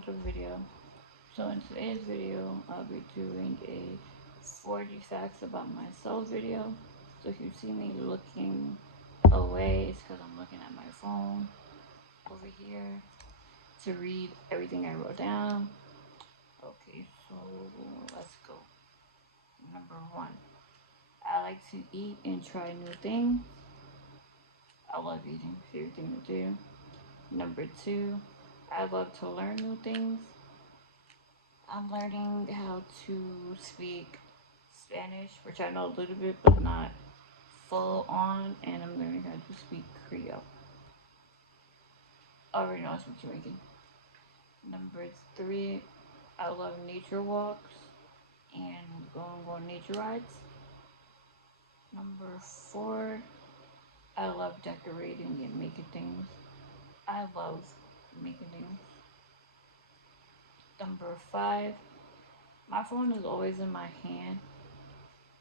welcome to the video. So in today's video, I'll be doing a 40 facts about myself video. So if you see me looking away, it's because I'm looking at my phone over here to read everything I wrote down. Okay, so let's go. Number one, I like to eat and try new things. I love eating, favorite thing to do. Number two, I love to learn new things. I'm learning how to speak Spanish, which I know a little bit, but not full on, and I'm learning how to speak Creole. I already know I speak Jamaican. Number three, I love nature walks and going on nature rides. Number four, I love decorating and making things. I love making things. Number five, my phone is always in my hand,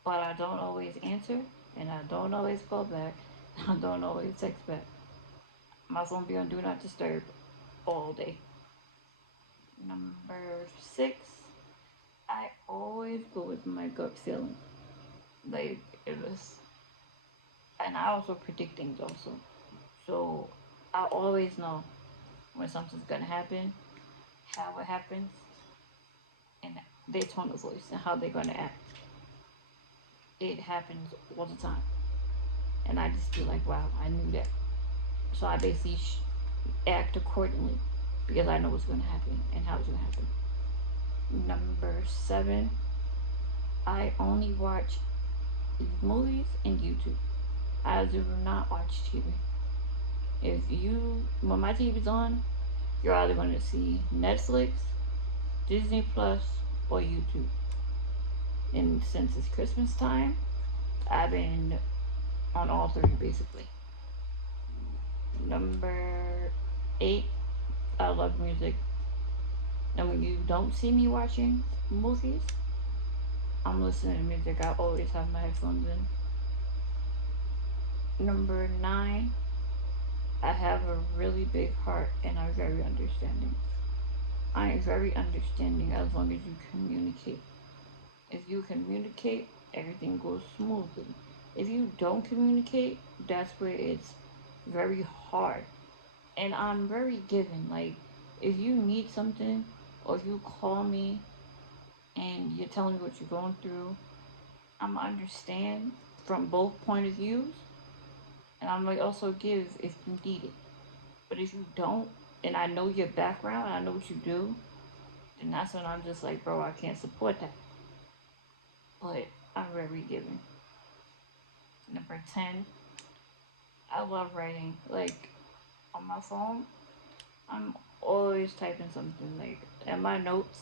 but I don't always answer, and I don't always call back. I don't always text back. My phone be on do not disturb all day. Number six, I always go with my gut feeling. Like it was, and I also predict things also. So I always know when something's gonna happen, how it happens, and their tone of voice and how they're gonna act. It happens all the time, and I just feel like, wow, I knew that. So I basically act accordingly because I know what's gonna happen and how it's gonna happen. Number seven, I only watch movies and YouTube. I do not watch TV. When my TV's on, you're either going to see Netflix, Disney Plus, or YouTube. And since it's Christmas time, I've been on all three basically. Number eight, I love music. And when you don't see me watching movies, I'm listening to music. I always have my headphones in. Number nine, I have a really big heart and I'm very understanding. I am very understanding as long as you communicate. If you communicate, everything goes smoothly. If you don't communicate, that's where it's very hard. And I'm very giving. Like, if you need something, or if you call me and you're telling me what you're going through, I'm gonna understand from both point of views, and I'm like also give if you need it. But if you don't, and I know your background, and I know what you do, then that's when I'm just like, bro, I can't support that. But I'm very giving. Number 10, I love writing. Like, on my phone, I'm always typing something. Like, in my notes,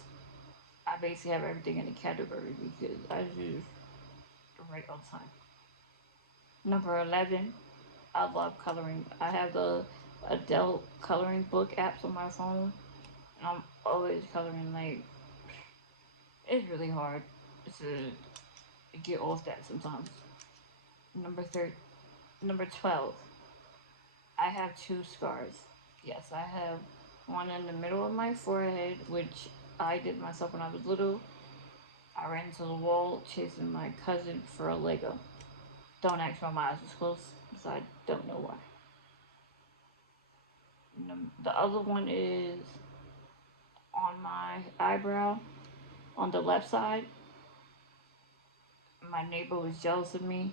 I basically have everything in a category because I just write all the time. Number 11, I love coloring. I have the adult coloring book apps on my phone, and I'm always coloring. Like, it's really hard to get off that sometimes. Number 13, number 12, I have two scars. Yes, I have one in the middle of my forehead, which I did myself when I was little. I ran into the wall chasing my cousin for a Lego. Don't ask why my eyes was closed, so I don't know why. The other one is on my eyebrow on the left side. My neighbor was jealous of me.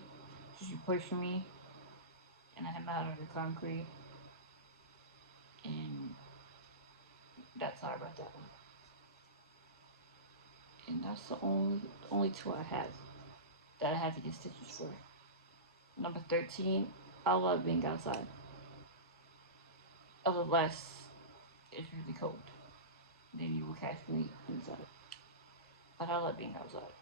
She pushed me, and I hit my head on the concrete. And that's how I got that one. And that's the only two I have that I have to get stitches for. Number 13, I love being outside. Unless it's really cold. Then you will catch me inside. But I love being outside.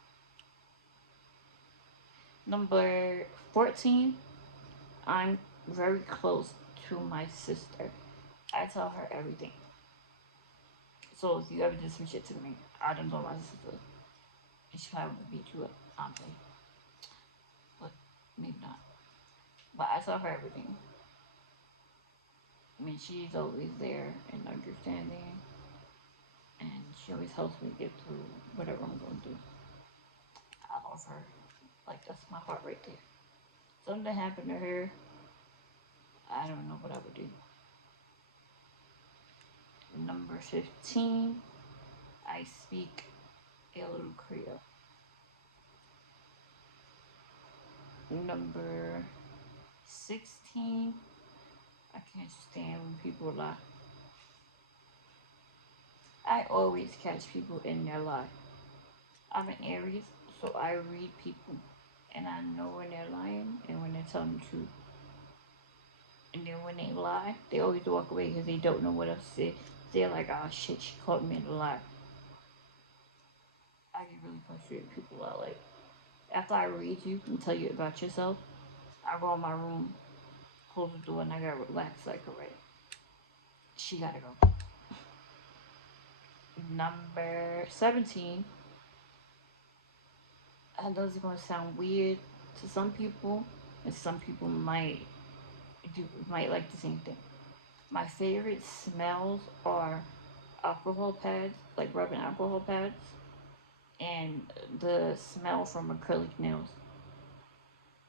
Number 14, I'm very close to my sister. I tell her everything. So if you ever did some shit to me, I don't know my sister. And she probably would beat you up, honestly. But maybe not. But I tell her everything. I mean, she's always there and understanding. She always helps me get through whatever I'm going through. I love her. Like, that's my heart right there. Something happened to her, I don't know what I would do. Number 15, I speak a little Creole. Number 16, I can't stand when people lie. I always catch people in their lie. I'm an Aries, so I read people and I know when they're lying and when they're telling the truth. And then when they lie, they always walk away because they don't know what else to say. They're like, oh shit, she caught me in a lie. I get really frustrated with people are like, after I read you and tell you about yourself, I go in my room, close the door, and I gotta relax like, alright, she gotta go. Number 17, I know it's gonna sound weird to some people, and some people might like the same thing. My favorite smells are alcohol pads, like rubbing alcohol pads, and the smell from acrylic nails.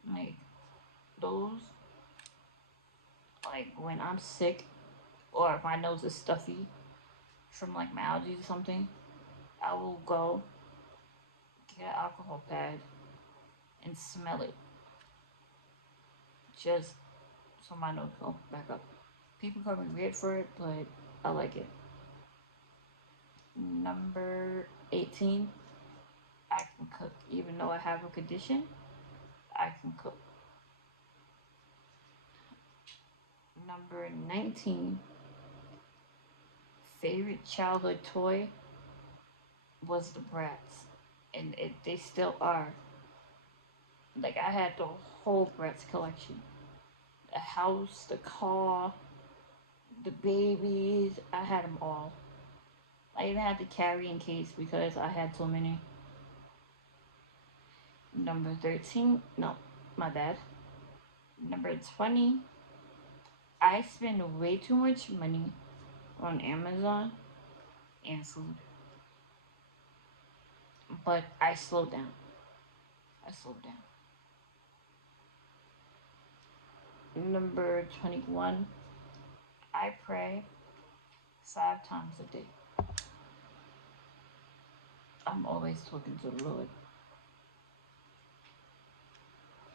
Like those, like when I'm sick or if my nose is stuffy from like my allergies or something, I will go get an alcohol pad and smell it just so my nose go back up. People call me weird for it, but I like it. Number 18, I can cook. Even though I have a condition, I can cook. Number 19, favorite childhood toy was the Bratz. And they still are. Like, I had the whole Bratz collection. The house, the car, the babies. I had them all. I even had the carrying case because I had so many. Number 13, no, my bad. Number 20, I spend way too much money on Amazon and food. But I slowed down. I slowed down. Number 21, I pray 5 times a day. I'm always talking to the Lord.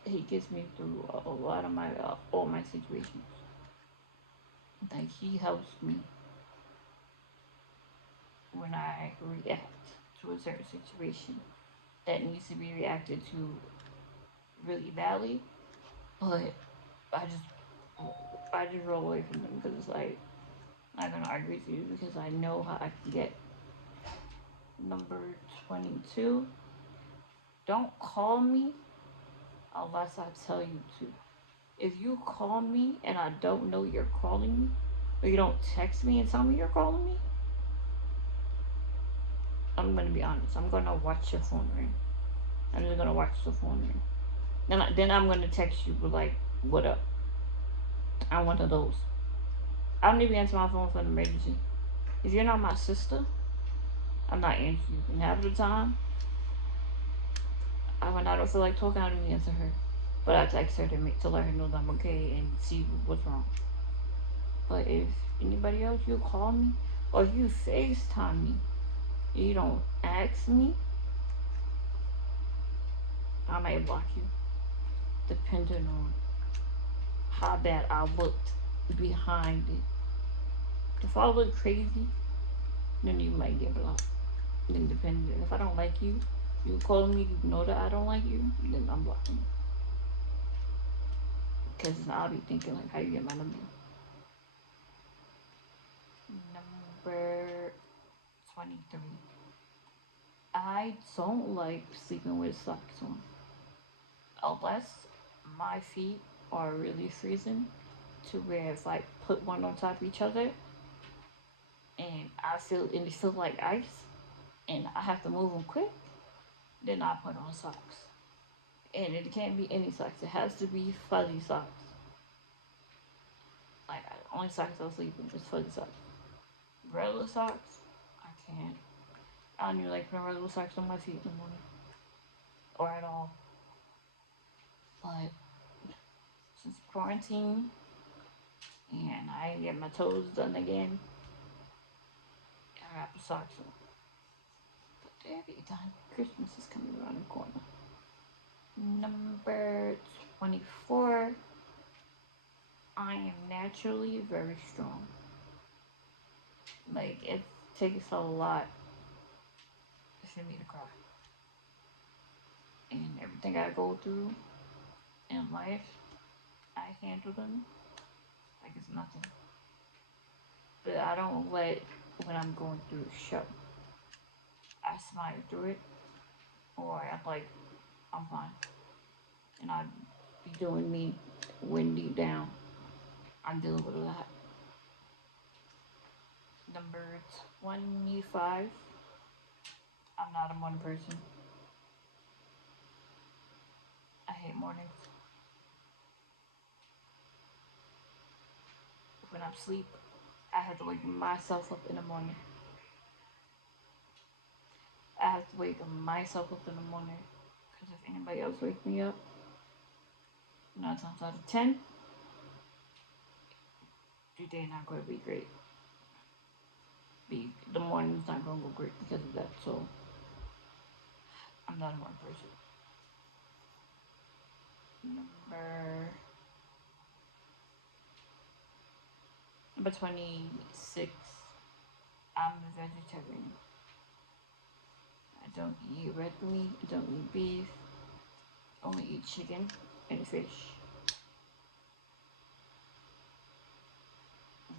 He gets me through a lot of my all my situations. Like he helps me when I react to a certain situation that needs to be reacted to really badly. But I just I just roll away from them because it's like I'm not gonna argue with you because I know how I can get. Number 22, don't call me unless I tell you to. If you call me and I don't know you're calling me, or you don't text me and tell me you're calling me, I'm gonna be honest. I'm gonna watch your phone ring. I'm just gonna watch the phone ring. Then I'm gonna text you with like, "What up?" I'm one of those. I don't even answer my phone for an emergency. If you're not my sister, I'm not answering you. And half the time, when I don't feel like talking, I don't even answer her. But I text her to let her know that I'm okay and see what's wrong. But if anybody else, you call me or you FaceTime me, you don't ask me, I might block you, depending on how bad I looked behind it. If I look crazy, then you might get blocked. Then depending, if I don't like you, you call me, you know that I don't like you, then I'm blocking you. Because I'll be thinking like, how you get my number? Number 23. I don't like sleeping with socks on. Unless my feet are really freezing to where if I put one on top of each other and it feels like ice and I have to move them quick, then I put on socks. And it can't be any socks. It has to be fuzzy socks. Like, the only socks I'll sleep in is fuzzy socks. Regular socks, I can't. I don't even like putting regular socks on my feet in the morning or at all. But since quarantine and I ain't get my toes done again, I got the socks on. But they'll be done. Christmas is coming around the corner. Number 24. I am naturally very strong. Like, it takes a lot for me to cry. And everything I go through in life, I handle them like it's nothing. But I don't let what I'm going through show. I smile through it, or I'm like, I'm fine. And I be doing me when deep down I'm dealing with that. Number 25, I'm not a morning person. I hate mornings. When I'm asleep, I have to wake myself up in the morning. I have to wake myself up in the morning. Because if anybody else wakes me up, 9 times out of 10, your day not going to be great. The morning's not going to go great because of that. So I'm not a morning person. Number 26. I'm a vegetarian. I don't eat red meat. I don't eat beef. I only eat chicken and fish.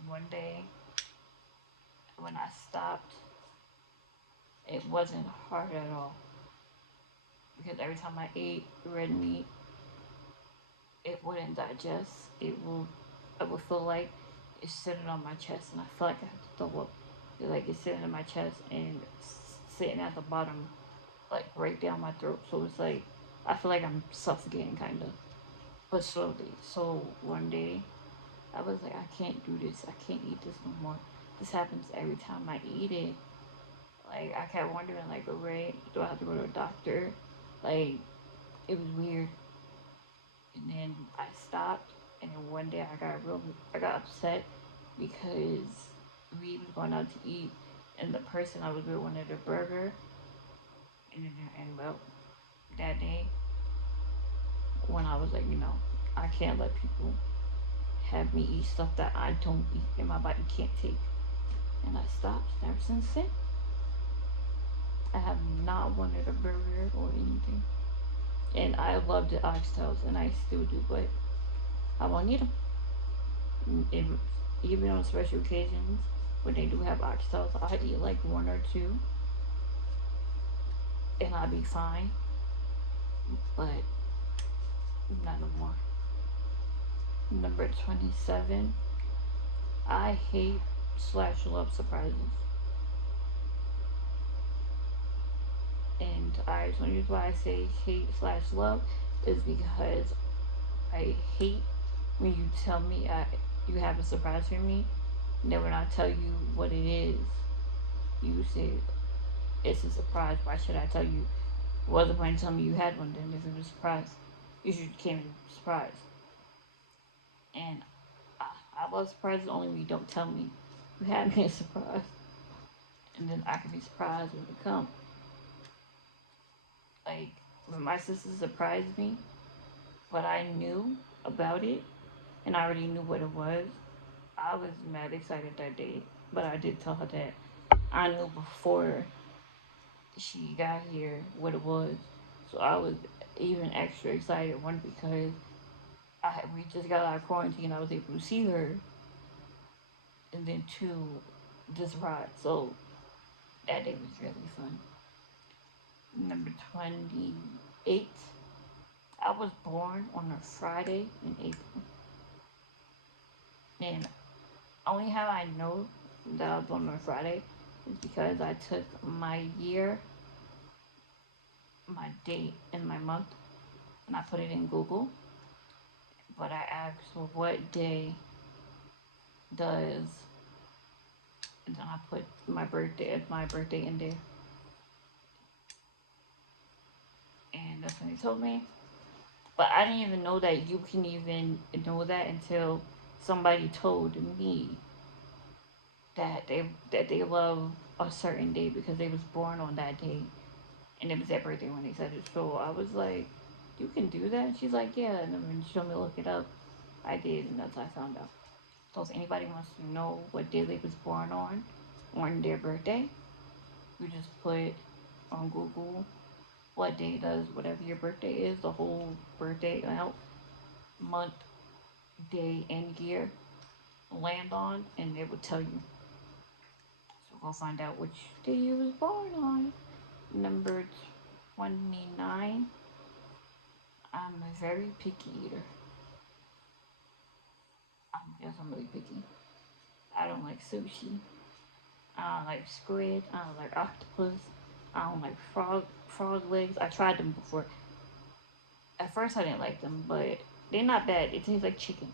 One day, when I stopped, it wasn't hard at all. Because every time I ate red meat, it wouldn't digest. I would feel like it's sitting on my chest, and I feel like I have to throw up. Like it's sitting in my chest and sitting at the bottom, like right down my throat. So it's like I feel like I'm suffocating, kind of, but slowly. So one day, I was like, I can't do this. I can't eat this no more. This happens every time I eat it. Like I kept wondering, like, alright, do I have to go to a doctor? Like it was weird. And then I stopped, and then one day I got upset because we was going out to eat, and the person I was with wanted a burger, and well, that day when I was like, I can't let people have me eat stuff that I don't eat and my body can't take, and I stopped. Ever since then, I have not wanted a burger or anything, and I love the oxtails, and I still do, but I won't eat them. And even on special occasions when they do have oxtails, I eat like one or two, and I'll be fine. But not no more. Number 27. I hate slash love surprises. And I just want to use why I say hate slash love is because I hate when you tell me you have a surprise for me, and then when I tell you what it is, you say it's a surprise. Why should I tell you? What's the point in telling me you had one then if it was a surprise? You should came in surprise. And I love surprises only when you don't tell me you had me a surprise. And then I can be surprised when it comes. Like when my sister surprised me, but I knew about it and I already knew what it was. I was mad excited that day, but I did tell her that I knew before she got here what it was. So I was even extra excited, one because we just got out of quarantine, I was able to see her, and then two, this ride. So that day was really fun. Number 28. I was born on a Friday in April. And only how I know that I was born on a Friday is because I took my year, my date, and my month, and I put it in Google. But I asked, well, what day does, and then I put my birthday in there. And that's when they told me. But I didn't even know that you can even know that until somebody told me that they love a certain day because they was born on that day, and it was their birthday when they said it. So I was like, "You can do that?" And she's like, "Yeah." And then when she told me to look it up, I did, and that's how I found out. So if anybody wants to know what day they was born on their birthday, you just put on Google what day does whatever your birthday is, the whole birthday out, month, day, and year land on, and it will tell you. So go find out which day you was born on. Number 29. I'm a very picky eater. Yes, I'm really picky. I don't like sushi. I don't like squid. I don't like octopus. I don't like frog legs. I tried them before. At first, I didn't like them, but they're not bad. It tastes like chicken.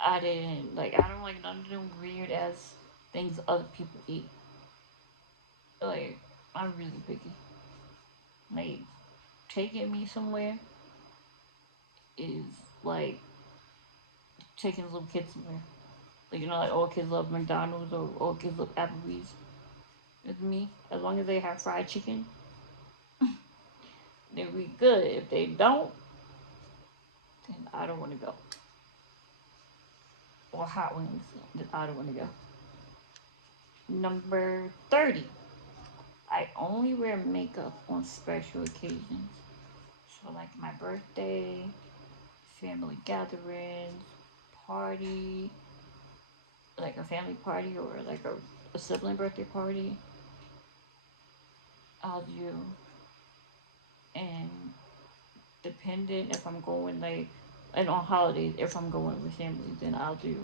I didn't like. I don't like none of them weird ass things other people eat. Like I'm really picky. Like taking me somewhere is like taking little kids somewhere. Like like all kids love McDonald's or all kids love Applebee's. With me, as long as they have fried chicken, they'll be good. If they don't, then I don't want to go. Or hot wings, then I don't want to go. Number 30. I only wear makeup on special occasions. So like my birthday, family gatherings, party, like a family party or like a sibling birthday party, I'll do. And dependent if I'm going like, and on holidays, if I'm going with family, then I'll do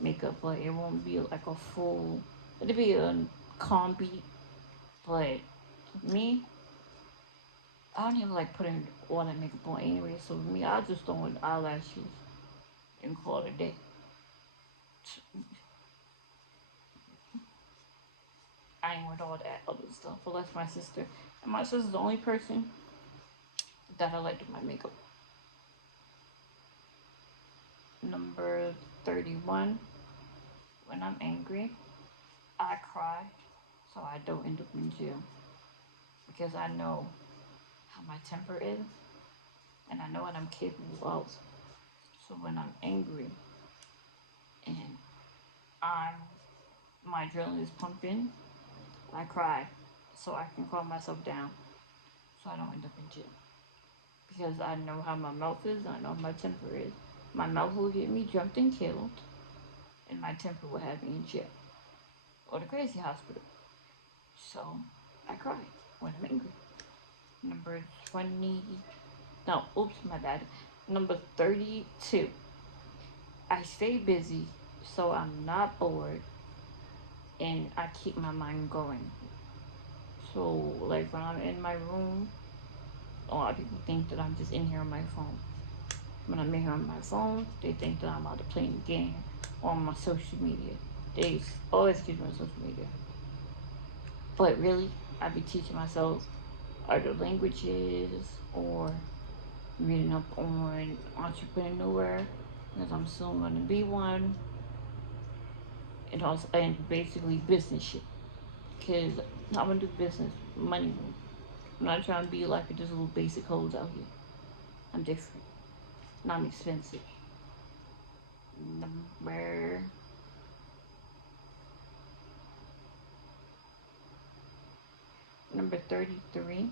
makeup. Like it won't be like a full, it'll be a calm beat. But me, I don't even like putting all that makeup on anyway. So me, I just throw in eyelashes and call it a day. I ain't with all that other stuff. But that's my sister. And my sister's the only person that I like do my makeup. Number 31. When I'm angry, I cry so I don't end up in jail. Because I know how my temper is and I know what I'm capable of. So when I'm angry and I'm my adrenaline is pumping, I cry so I can calm myself down so I don't end up in jail. Because I know how my mouth is, I know how my temper is. My mouth will get me jumped and killed, and my temper will have me in jail or the crazy hospital. So I cry when I'm angry. Number 20. No, oops, my bad. Number 32. I stay busy so I'm not bored and I keep my mind going. So, like when I'm in my room, a lot of people think that I'm just in here on my phone. When I'm in here on my phone, they think that I'm out to playing a game on my social media. They always excuse my social media. But really, I be teaching myself other languages or reading up on entrepreneur because I'm soon going to be one, and also and basically business shit because I'm gonna do business money move. I'm not trying to be like just little basic hoes out here. I'm different and I'm expensive. Number number 33.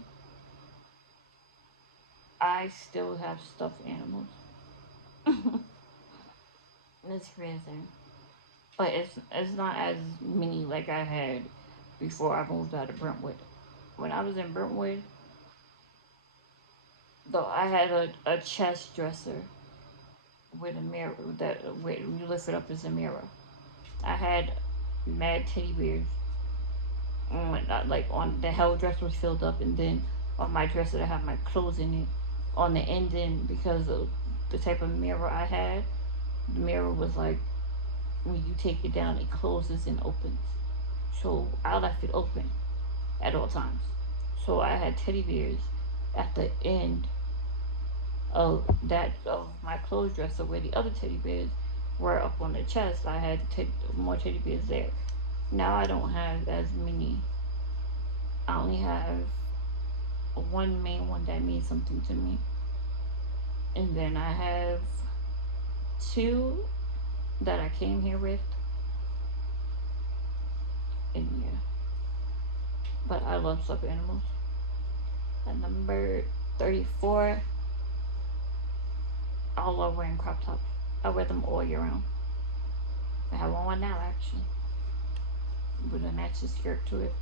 I still have stuffed animals. It's crazy, but it's not as many like I had before I moved out of Brentwood. When I was in Brentwood, though, I had a chest dresser with a mirror that when you lift it up as a mirror. I had mad teddy bears on like on the whole dress was filled up, and then on my dresser I had my clothes in it on the ending because of the type of mirror I had. The mirror was like when you take it down, it closes and opens. So I left it open at all times. So I had teddy bears at the end of my clothes dresser where the other teddy bears were up on the chest. I had more teddy bears there. Now I don't have as many. I only have one main one that means something to me, and then I have two that I came here with, and yeah. But I love stuffed animals. And number 34, I love wearing crop tops. I wear them all year round. I have one now actually, with a matching skirt to it.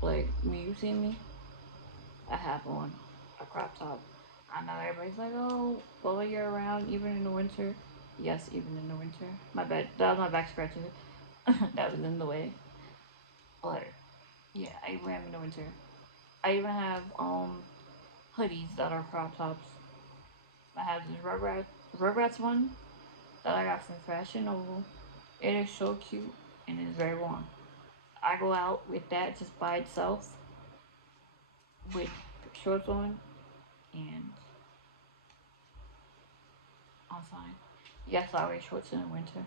Like me, you see me? I have on a crop top. I know everybody's like, oh, all year round, even in the winter. Yes, even in the winter. My bad. That was my back scratching. That was in the way. But yeah, I wear them in the winter. I even have hoodies that are crop tops. I have this Rugrats one that I got from Fashion Nova. It is so cute and it's very warm. I go out with that just by itself with shorts on and I'm fine. Yes, I wear shorts in the winter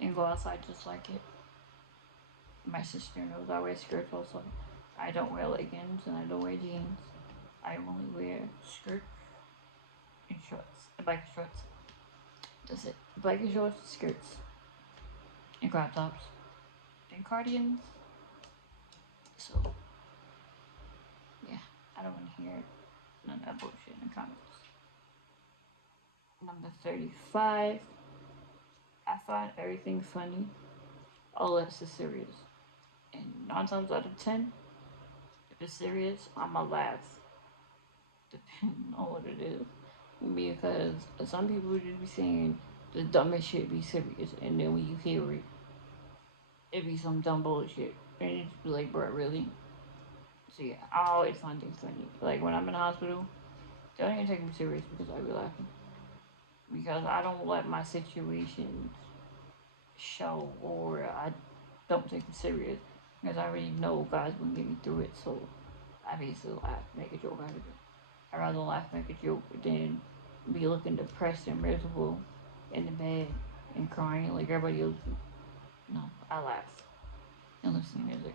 and go outside just like it. My sister knows I wear skirts also. I don't wear leggings and I don't wear jeans. I only wear skirts and shorts, bike shorts. That's it. Bike shorts, skirts, and crop tops, and cardigans. So yeah, I don't want to hear none of that bullshit in the comments. Number 35. I find everything funny, all else is serious. And 9 times out of 10, if it's serious, I'ma laugh, depending on what it is. Because some people just be saying the dumbest shit be serious, and then when you hear it, it be some dumb bullshit. And you just be like, bro, really? So yeah, I always find things funny. Like when I'm in the hospital, they don't even take me serious because I be laughing. Because I don't let my situations show or I don't take it serious because I already know God's gonna get me through it. So I basically laugh, make a joke out of it. I'd rather laugh, make a joke than be looking depressed and miserable in the bed and crying like everybody else. No, I laugh and listen to music.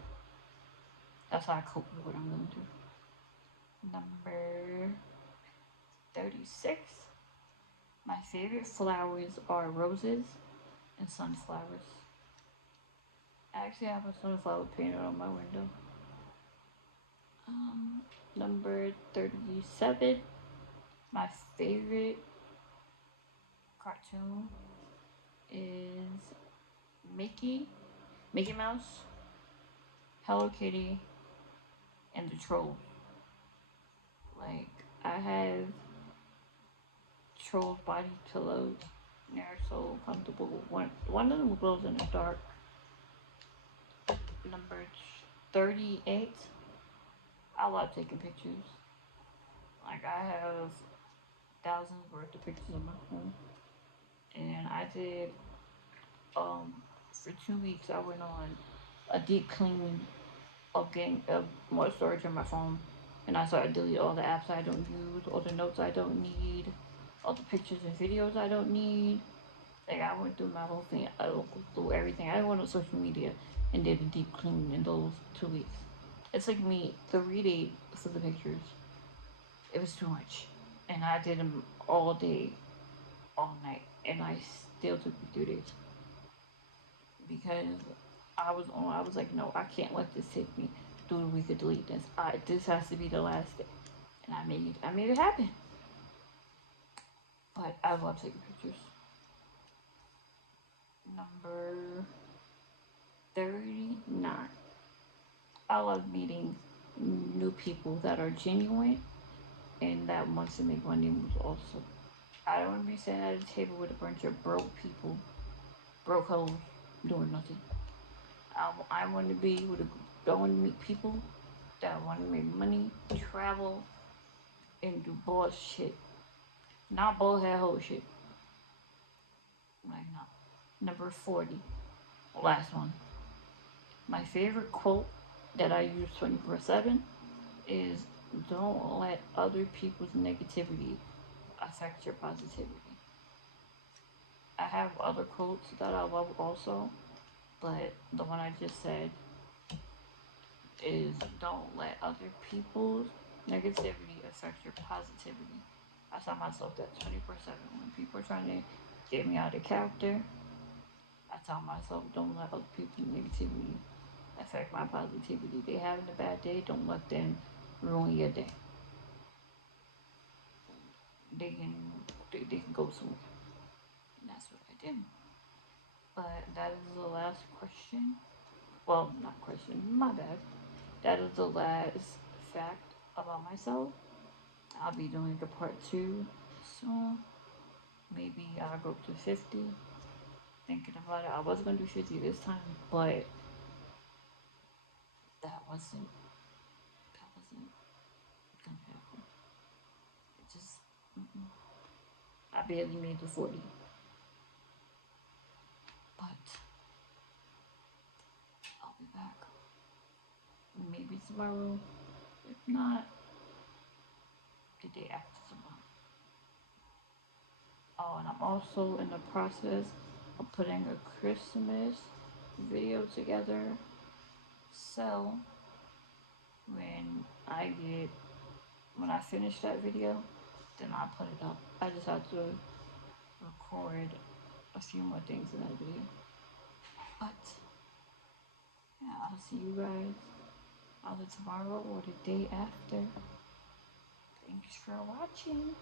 That's how I cope with what I'm going through. Number 36. My favorite flowers are roses and sunflowers. I actually have a sunflower painted on my window. Number 37. My favorite cartoon is Mickey Mouse, Hello Kitty, and the Trolls. Like I have Trolls body pillows. They're so comfortable. One of them glows in the dark. Number 38. I love taking pictures. Like I have thousands worth of pictures on my phone, and I did for 2 weeks. I went on a deep clean of getting more storage on my phone, and I started deleting all the apps I don't use, all the notes I don't need, all the pictures and videos I don't need. Like I went through my whole thing. I looked through everything. I went on social media and did a deep clean in those 2 weeks. It took me 3 days for the pictures. It was too much, and I did them all day, all night, and I still took me 3 days because I was like, no, I can't let this take me through the week of delete this. This has to be the last day, and I made it happen. But I love taking pictures. Number 39. I love meeting new people that are genuine and that wants to make money moves also. I don't want to be sitting at a table with a bunch of broke people, broke hoes, doing nothing. I want to be able to go and meet people that want to make money, travel, and do boss shit. Not bullhead hoe shit. Like, no. Number 40. Last one. My favorite quote. that I use 24/7 is don't let other people's negativity affect your positivity. I have other quotes that I love also, but the one I just said is don't let other people's negativity affect your positivity. I tell myself that 24/7. When people are trying to get me out of character, I tell myself don't let other people's negativity affect my positivity. They having a bad day, don't let them ruin your day. They can they can go somewhere. And that's what I did. But that is the last question. Well, not question, my bad. That is the last fact about myself. I'll be doing a part two soon. Maybe I'll go to 50. Thinking about it, I was gonna do 50 this time, but that wasn't gonna happen. It just, I barely made the 40. But I'll be back. Maybe tomorrow. If not, the day after tomorrow. Oh, and I'm also in the process of putting a Christmas video together. So when I get when I finish that video, then I'll put it up. I just have to record a few more things in that video. But yeah, I'll see you guys either tomorrow or the day after. Thanks for watching.